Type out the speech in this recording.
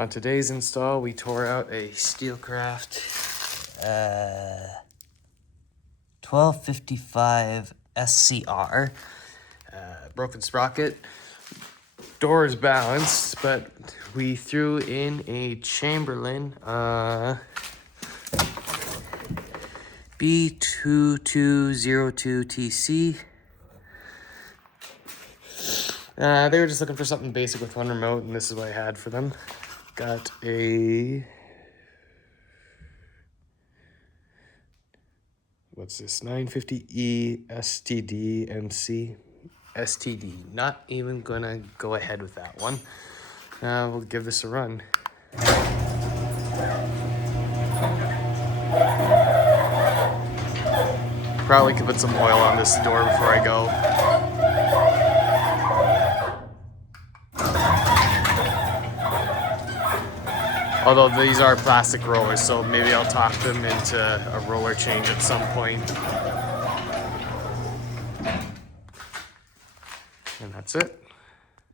On today's install, we tore out a Steelcraft 1255 SCR. Broken sprocket. Door is balanced, but we threw in a Chamberlain B2202C. They were just looking for something basic with one remote, and this is what I had for them. Got a... what's this? 950E STD MC. STD. Not even gonna go ahead with that one. We'll give this a run. Probably could put some oil on this door before I go. Although these are plastic rollers, so maybe I'll talk them into a roller change at some point. And that's it.